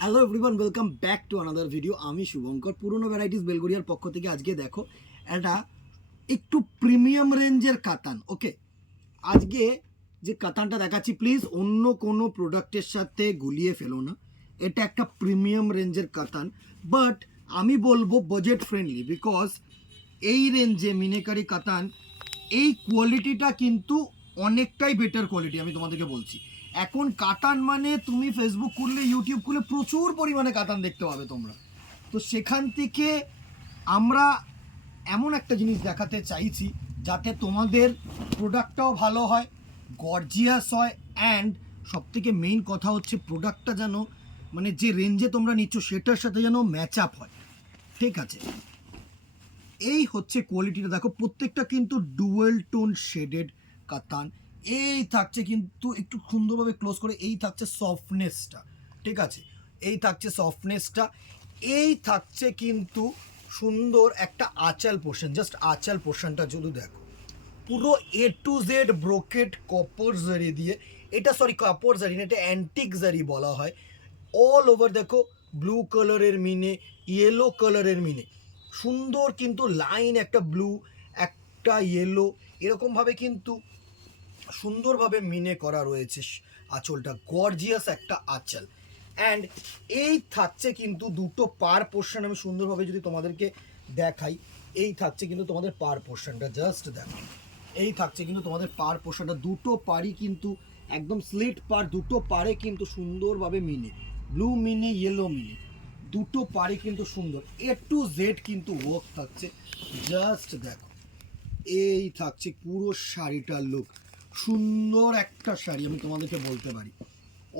Hello everyone, welcome back to another video. আমি শুভঙ্কর, পুরনো varieties বেলগড়িয়ার পক্ষ থেকে। আজকে দেখো একটা একটু প্রিমিয়াম রেঞ্জের কাতান। ওকে, আজকে যে কাতানটা দেখাচ্ছি, প্লিজ অন্য কোনো প্রোডাক্টের সাথে গুলিয়ে ফেলো না। এটা একটা প্রিমিয়াম রেঞ্জের কাতান, বাট আমি বলবো বাজেট ফ্রেন্ডলি, বিকজ এই রেঞ্জে মিনেকারি কাতান এই কোয়ালিটিটা কিন্তু অনেকটাই বেটার কোয়ালিটি। আমি তোমাদেরকে বলছি, এখন কাতান মানে তুমি ফেসবুক খুললে, ইউটিউব খুললে প্রচুর পরিমাণে কাতান দেখতে পাবে তোমরা। তো সেখান থেকে আমরা এমন একটা জিনিস দেখাতে চাইছি যাতে তোমাদের প্রোডাক্টটাও ভালো হয়, গর্জিয়াস হয়, অ্যান্ড সবথেকে মেইন কথা হচ্ছে প্রোডাক্টটা যেন মানে যে রেঞ্জে তোমরা নিচ্ছ সেটার সাথে যেন ম্যাচ আপ হয়। ঠিক আছে, এই হচ্ছে কোয়ালিটিটা। দেখো প্রত্যেকটা কিন্তু ডুয়েল টোন শেডেড কাতান। এই থাকছে কিন্তু একটু সুন্দরভাবে ক্লোজ করে, এই থাকছে সফটনেসটা। ঠিক আছে, এই থাকছে সফটনেসটা, এই থাকছে কিন্তু সুন্দর একটা আঁচাল পোর্শন। জাস্ট আঁচাল পোর্শনটা যদি দেখো, পুরো এ টু জেড ব্রোকেট কপার জারি দিয়ে, এটা সরি কাপড় জারি না, এটা অ্যান্টিক জারি বলা হয়। অল ওভার দেখো ব্লু কালারের মিনে, ইয়েলো কালারের মিনে, সুন্দর কিন্তু লাইন, একটা ব্লু একটা ইয়েলো, এরকমভাবে কিন্তু সুন্দরভাবে মিনে করা রয়েছে। আঁচলটা গর্জিয়াস একটা আঁচল। অ্যান্ড এই থাকছে কিন্তু দুটো পার পোর্শন। আমি সুন্দরভাবে যদি তোমাদেরকে দেখাই, এই থাকছে কিন্তু তোমাদের পার পোর্শনটা, জাস্ট দেখো, এই থাকছে কিন্তু তোমাদের পার পোর্শনটা। দুটো পারই কিন্তু একদম স্লিট পার, দুটো পারে কিন্তু সুন্দরভাবে মিনে, ব্লু মিনে ইয়েলো মিনে, দুটো পারে কিন্তু সুন্দর এ টু জেড কিন্তু ওয়ার্ক থাকছে। জাস্ট দেখো, এই থাকছে পুরো শাড়িটার লুক। সুন্দর একটা শাড়ি আমি তোমাদেরকে বলতে পারি।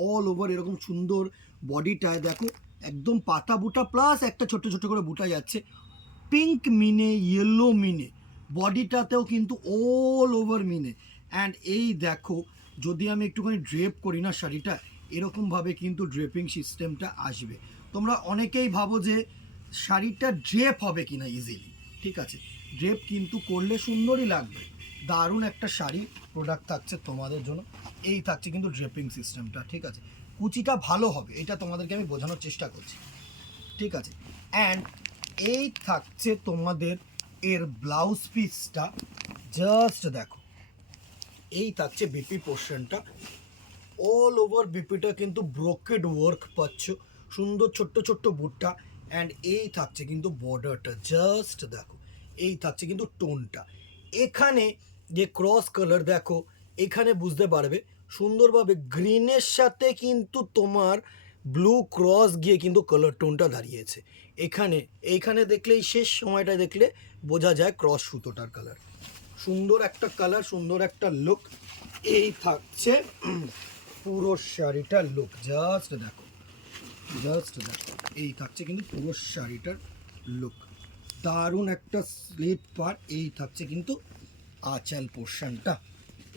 অল ওভার এরকম সুন্দর বডিটায় দেখো, একদম পাতা বুটা প্লাস একটা ছোট্ট ছোট্ট করে বুটা যাচ্ছে, পিঙ্ক মিনে ইয়েলো মিনে, বডিটাতেও কিন্তু অল ওভার মিনে। অ্যান্ড এই দেখো, যদি আমি একটুখানি ড্রেপ করি না শাড়িটা, এরকমভাবে কিন্তু ড্রেপিং সিস্টেমটা আসবে। তোমরা অনেকেই ভাবো যে শাড়িটা ড্রেপ হবে কিনা ইজিলি। ঠিক আছে, ড্রেপ কিন্তু করলে সুন্দরই লাগবে। দারুণ একটা শাড়ি প্রোডাক্ট থাকছে তোমাদের জন্য। এই থাকছে কিন্তু ড্রেপিং সিস্টেমটা। ঠিক আছে, কুচিটা ভালো হবে, এটা তোমাদেরকে আমি বোঝানোর চেষ্টা করছি। ঠিক আছে, অ্যান্ড এই থাকছে তোমাদের এর ব্লাউজ পিসটা। জাস্ট দেখো, এই থাকছে বিপি পোর্শনটা। অল ওভার বিপিটা কিন্তু ব্রোকেড ওয়ার্ক পাচ্ছ, সুন্দর ছোট্ট ছোট্ট বুটটা। অ্যান্ড এই থাকছে কিন্তু বর্ডারটা, জাস্ট দেখো, এই থাকছে কিন্তু টোনটা। এখানে যে ক্রস কালার দেখো, এখানে বুঝতে পারবে সুন্দরভাবে গ্রিনের সাথে কিন্তু তোমার ব্লু ক্রস গিয়ে কিন্তু কালার টোনটা দাঁড়িয়েছে এখানে। এইখানে দেখলে, এই শেষ সময়টা দেখলে বোঝা যায় ক্রস সুতোটার কালার। সুন্দর একটা কালার, সুন্দর একটা লুক। এই থাকছে পুরো শাড়িটার লুক। জাস্ট দেখো, জাস্ট দেখো, এই থাকছে কিন্তু পুরো শাড়িটার লুক। দারুণ একটা স্লিট পার। এই থাকছে কিন্তু আঁচল পোর্শনটা,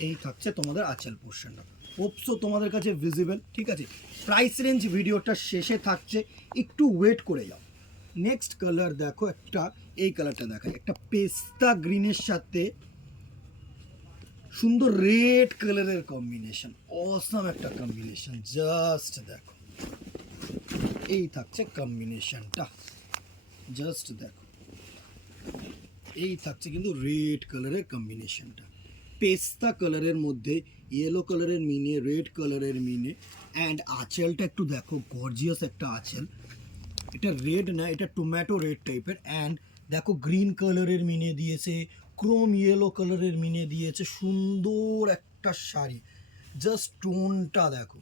এই থাকছে তোমাদের আঁচল পোর্শনটা। হোপসো তোমাদের কাছে ভিজিবল। ঠিক আছে, প্রাইস রেঞ্জ ভিডিওটা শেষে থাকছে, একটু ওয়েট করে যাও। নেক্সট কালার দেখো, একটা এই কালারটা দেখায়, একটা পেস্তা গ্রিনের সাথে সুন্দর রেড কালারের কম্বিনেশন, অসাম একটা কম্বিনেশন। জাস্ট দেখো, এই থাকছে কম্বিনেশনটা, জাস্ট দেখো, এই থাকছে কিন্তু রেড কালারের কম্বিনেশনটা, পেস্তা কালারের মধ্যে ইয়েলো কালারের মিনে, রেড কালারের মিনে। অ্যান্ড আঁচলটা একটু দেখো, গর্জিয়াস একটা আঁচল। এটা রেড না, এটা টমেটো রেড টাইপের। অ্যান্ড দেখো গ্রিন কালারের মিনে দিয়েছে, ক্রোম ইয়েলো কালারের মিনে দিয়েছে, সুন্দর একটা শাড়ি। জাস্ট টোনটা দেখো,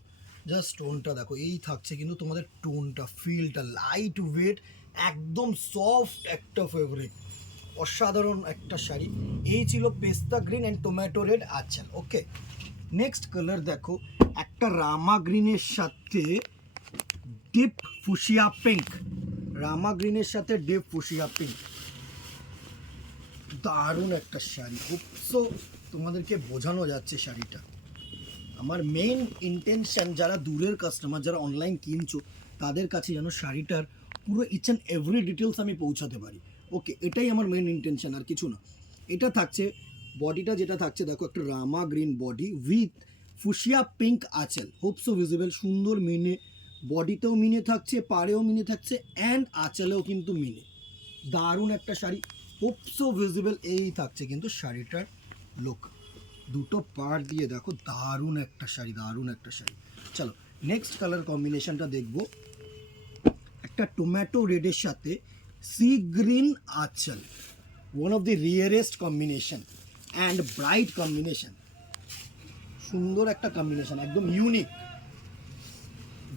জাস্ট টোনটা দেখো, এই থাকছে কিন্তু তোমাদের টোনটা, ফিলটা লাইট ওয়েট, একদম সফট একটা ফেভারিট, অসাধারণ একটা শাড়ি। এই ছিল পেস্তা গ্রিন অ্যান্ড টমেটো রেড আচ্ছা। ওকে, নেক্সট কালার দেখো, একটা রামা গ্রিনের সাথে ডিপ ফুশিয়া পিঙ্ক, রামা গ্রিনের সাথে ডিপ ফুশিয়া পিঙ্ক, দারুণ একটা শাড়ি। খুব তোমাদেরকে বোঝানো যাচ্ছে শাড়িটা। আমার মেইন ইন্টেনশন, যারা দূরের কাস্টমার, যারা অনলাইন কিনছো, তাদের কাছে যেন শাড়িটার পুরো ইচ অ্যান্ড এভরি ডিটেলস আমি পৌঁছাতে পারি। ওকে, এটাই আমার মেইন ইন্টেনশন, আর কিছু না। এটা থাকছে বডিটা, যেটা থাকছে দেখো, একটা রামা green body with fuchsia pink আঁচল, হোপসো ভিজিবল, সুন্দর মিনে বডিতেও মিনে থাকছে, পাড়েও মিনে থাকছে, অ্যান্ড আঁচলেও কিন্তু মিনে। দারুণ একটা শাড়ি, হোপসো ভিজিবল। এই থাকছে কিন্তু শাড়িটার লুক, দুটো পার্ট দিয়ে দেখো, দারুণ একটা শাড়ি, দারুণ একটা শাড়ি। চলো নেক্সট কালার কম্বিনেশনটা দেখবো, একটা টমেটো রেডের সাথে সি গ্রিন আঁচল, one of the rarest combination and bright combination. সুন্দর একটা কম্বিনেশন, একদম ইউনিক,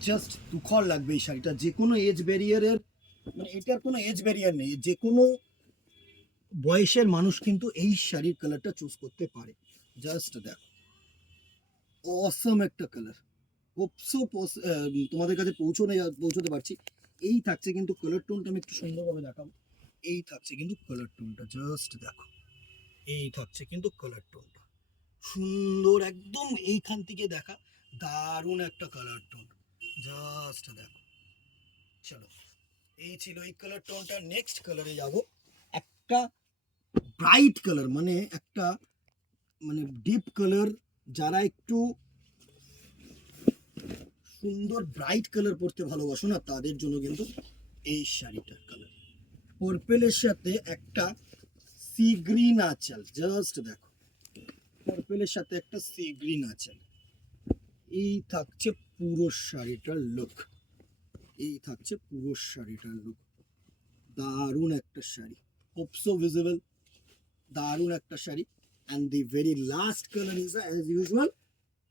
জাস্ট তুখর লাগবে এই শাড়িটা। যে কোনো এজ ব্যারিয়ারের, মানে এটার কোনো এজ ব্যারিয়ার নেই, যে কোনো বয়সের মানুষ কিন্তু এই শাড়ির কালারটা চুজ করতে পারে। জাস্ট দেখো, অসম একটা কালার, হোপসো তোমাদের কাছে পৌঁছতে পারছি। এই থাকছে কিন্তু কালার টোনটা, আমি একটু সুন্দরভাবে দেখাবো। এই থাকছে কিন্তু কালার টোনটা, জাস্ট দেখো, এই থাকছে কিন্তু কালার টোনটা, সুন্দর একদম এইখান থেকে দেখা, দারুণ একটা কালার টোন, জাস্ট দেখো। চলো, এই ছিল এই কালার টোনটা। নেক্সট কালারে যাব, একটা ব্রাইট কালার, মানে একটা মানে ডিপ কালার, যারা একটু সুন্দর ব্রাইট কালার পরতে ভালোবাসো না, তাদের জন্য কিন্তু এই শাড়িটার কালার। পার্পেলের সাথে একটা সি গ্রিন আঁচল, জাস্ট দেখো, পার্পেলের সাথে একটা সি গ্রিন আঁচল। এই থাকছে পুরো শাড়িটার লুক, এই থাকছে পুরো শাড়িটার লুক, দারুণ একটা শাড়ি, হোপসো ভিজিবল, দারুণ একটা sari. And the very last colour is as usual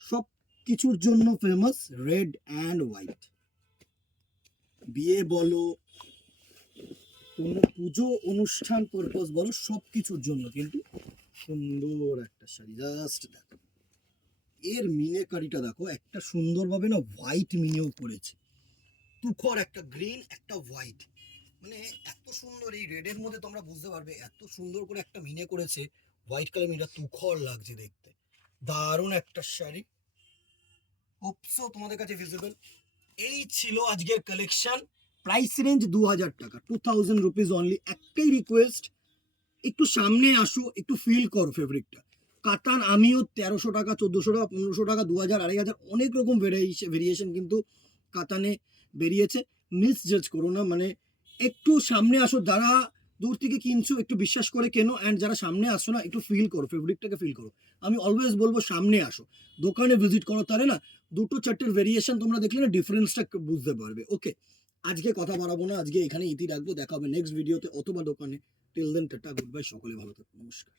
সব কিছুর জন্য ফেমাস, রেড অ্যান্ড হোয়াইট। বিয়ে বলো, কোনো পুজো অনুষ্ঠান পারপোজ বলো, সব কিছুর জন্য কিন্তু সুন্দর একটা শাড়ি, জাস্ট দেখো। এর মিনেকারিটা দেখো, একটা সুন্দরভাবে না হোয়াইট মিনেও করেছে, তুখর একটা গ্রিন একটা হোয়াইট, মানে এত সুন্দর। এই রেডের মধ্যে তোমরা বুঝতে পারবে এত সুন্দর করে একটা মিনে করেছে, হোয়াইট কালার মিনেটা তুখর লাগছে দেখতে, দারুণ একটা শাড়ি, হোপসো তোমাদের কাছে ভিজিবল। এই ছিল আজকের কালেকশন, প্রাইস রেঞ্জ 2000 টাকা, 2000 রুপিস অনলি। একটাই রিকোয়েস্ট, একটু সামনে আসো, একটু ফিল করো ফেব্রিকটা। কাতান আমিও 1300 টাকা, 1400 টাকা, 1500 টাকা, 2000, 2500, অনেক রকম ভেরিয়েশন কিন্তু কাতানে বেরিয়েছে। মিস জাজ করো না, মানে একটু সামনে আসো, যারা দূর থেকে কিনছো একটু বিশ্বাস করে কেনো, অ্যান্ড যারা সামনে আসো না একটু ফিল করো, ফেব্রিকটাকে ফিল করো। আমি অলওয়েজ বলবো সামনে আসো, দোকানে ভিজিট করো, তাহলে না দুটো চারটের ভেরিয়েশন তোমরা দেখলে না ডিফারেন্সটা বুঝতে পারবে। ওকে, আজকে কথা বাড়াবো না, আজকে এখানে ইতি রাখবো, দেখা হবে নেক্সট ভিডিওতে অথবা দোকানে। Till then tata, good bye, সকলে ভালো থাকুন, নমস্কার।